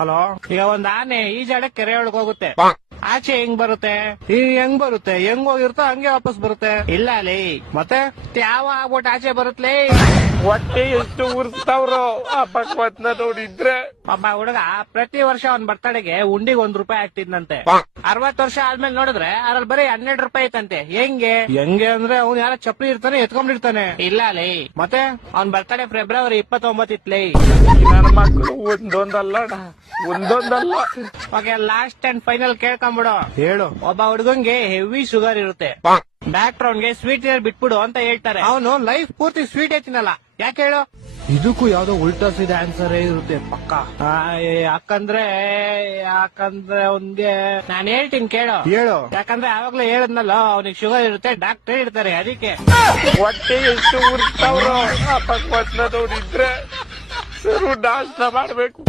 Hello, ಈಗ ಒಂದ್ ಆನೆ ಈಜಾಡ ಕೆರೆ ಒಳಗ್ ಹೋಗುತ್ತೆ, ಆಚೆ ಹೆಂಗ್ ಬರುತ್ತೆ? ಹೆಂಗ್ ಬರುತ್ತೆ? ಹೆಂಗ್ ಹೋಗಿರುತ್ತೋ ಹಂಗೆ ವಾಪಸ್ ಬರುತ್ತೆ. ಇಲ್ಲ ಅಲಿ, ಮತ್ತೆ ಯಾವ ಆಗ್ಬಿಟ್ಟು ಆಚೆ ಬರುತ್ತಲೇ? ಹೊಟ್ಟೆ ಎಷ್ಟು ಉರ್ಸ್ತಾವ್ರೋ ಆ ಭಗವತ್ನ ನೋಡಿದ್ರೆ. ಒಬ್ಬ ಹುಡುಗ ಪ್ರತಿ ವರ್ಷ ಅವ್ನ್ ಬರ್ತಡೆಗೆ ಉಂಡಿಗೆ ₹1 ಆಗ್ತಿದ್ನಂತೆ. 60 ವರ್ಷ ಆದ್ಮೇಲೆ ನೋಡಿದ್ರೆ ಅದ್ರಲ್ಲಿ ಬರೀ ₹12 ಐತಂತೆ. ಹೆಂಗೆ ಅಂದ್ರೆ ಅವ್ನು ಯಾರ ಚಪ್ಪಲಿ ಇರ್ತಾನೆ ಎತ್ಕೊಂಡಿರ್ತಾನೆ. ಇಲ್ಲ ಅಲಿ, ಮತ್ತೆ ಅವ್ನ್ ಬರ್ತಡೆ ಫೆಬ್ರವರಿ 29 ಇತ್ಲೇ. ನನ್ನ ಮಕ್ಕಳು ಒಂದೊಂದಲ್ಲ. ಓಕೆ, ಲಾಸ್ಟ್ ಅಂಡ್ ಫೈನಲ್ ಕೇಳ್ಕೊಂಬಿಡು. ಹೇಳು. ಒಬ್ಬ ಹುಡುಗಂಗೆ ಹೆವಿ ಶುಗರ್ ಇರುತ್ತೆ, ಡಾಕ್ಟರ್ ಅವ್ನ್ಗೆ ಸ್ವೀಟ್ ಬಿಟ್ಬಿಡು ಅಂತ ಹೇಳ್ತಾರೆ. ಅವನು ಲೈಫ್ ಪೂರ್ತಿ ಸ್ವೀಟ್ ತಿನ್ನಲ್ಲ. ಯಾಕೆ ಹೇಳು? ಇದಕ್ಕೂ ಯಾವ್ದೋ ಉಲ್ಟಾ ಸೀದಾ ಆನ್ಸರ್ ಇರುತ್ತೆ ಪಕ್ಕ. ಯಾಕಂದ್ರೆ ಅವ್ನ್ಗೆ ನಾನು ಹೇಳ್ತೀನಿ ಕೇಳು. ಯಾಕಂದ್ರೆ ಆವಾಗ್ಲೇ ಹೇಳದ್ನಲ್ಲ, ಅವ್ನಿಗೆ ಶುಗರ್ ಇರುತ್ತೆ, ಡಾಕ್ಟರ್ ಹೇಳ್ತಾರೆ. ಅದಕ್ಕೆ ಹೊಟ್ಟೆ ಎಷ್ಟು ಉರ್ಸ್ತಾವ್ರೋ ಆ ಭಗವತ್ನ ನೋಡಿದ್ರೆ. ಸರು ನಾಶ ಮಾಡ್ಬೇಕು.